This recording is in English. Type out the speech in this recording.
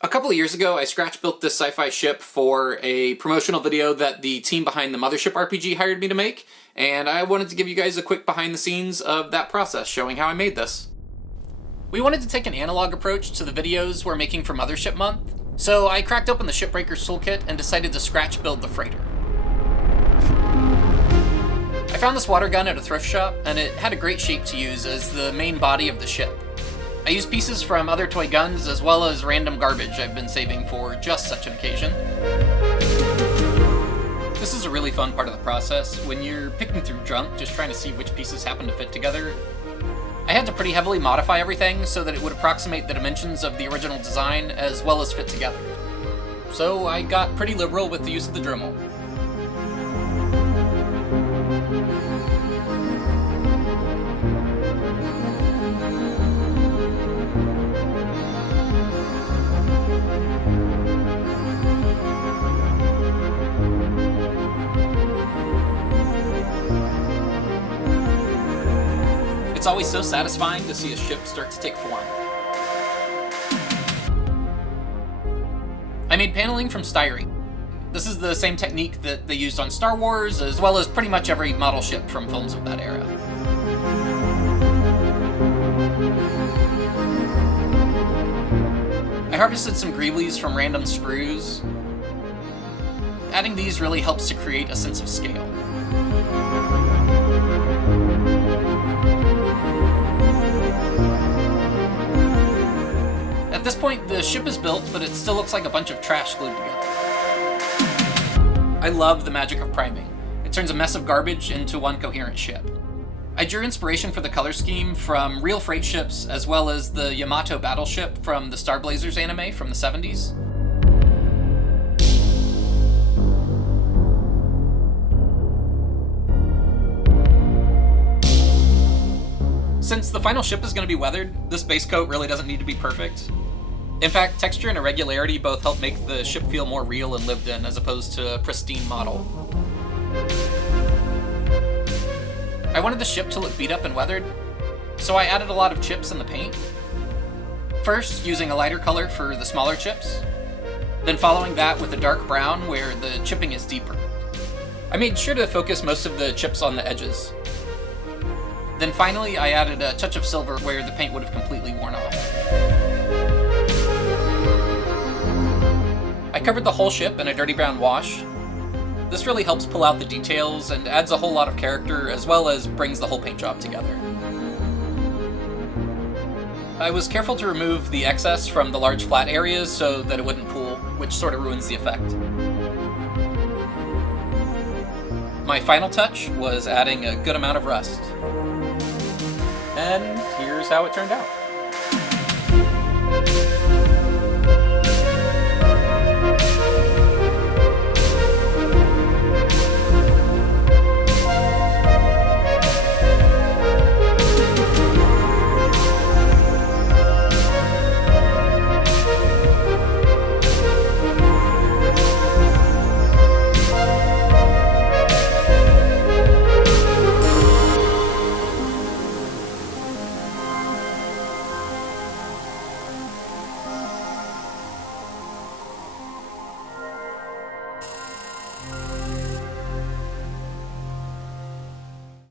A couple of years ago, I scratch built this sci-fi ship for a promotional video that the team behind the Mothership RPG hired me to make, and I wanted to give you guys a quick behind the scenes of that process, showing how I made this. We wanted to take an analog approach to the videos we're making for Mothership Month, so I cracked open the Shipbreaker's toolkit and decided to scratch build the freighter. I found this water gun at a thrift shop, and it had a great shape to use as the main body of the ship. I used pieces from other toy guns as well as random garbage I've been saving for just such an occasion. This is a really fun part of the process, when you're picking through junk, just trying to see which pieces happen to fit together. I had to pretty heavily modify everything so that it would approximate the dimensions of the original design as well as fit together. So I got pretty liberal with the use of the Dremel. It's always so satisfying to see a ship start to take form. I made paneling from styrene. This is the same technique that they used on Star Wars, as well as pretty much every model ship from films of that era. I harvested some greeblies from random sprues. Adding these really helps to create a sense of scale. At this point, the ship is built, but it still looks like a bunch of trash glued together. I love the magic of priming. It turns a mess of garbage into one coherent ship. I drew inspiration for the color scheme from real freight ships, as well as the Yamato battleship from the Star Blazers anime from the 70s. Since the final ship is going to be weathered, this base coat really doesn't need to be perfect. In fact, texture and irregularity both help make the ship feel more real and lived in, as opposed to a pristine model. I wanted the ship to look beat up and weathered, so I added a lot of chips in the paint. First, using a lighter color for the smaller chips, then following that with a dark brown where the chipping is deeper. I made sure to focus most of the chips on the edges. Then finally, I added a touch of silver where the paint would have completely worn off. I covered the whole ship in a dirty brown wash. This really helps pull out the details and adds a whole lot of character, as well as brings the whole paint job together. I was careful to remove the excess from the large flat areas so that it wouldn't pool, which sort of ruins the effect. My final touch was adding a good amount of rust. And here's how it turned out.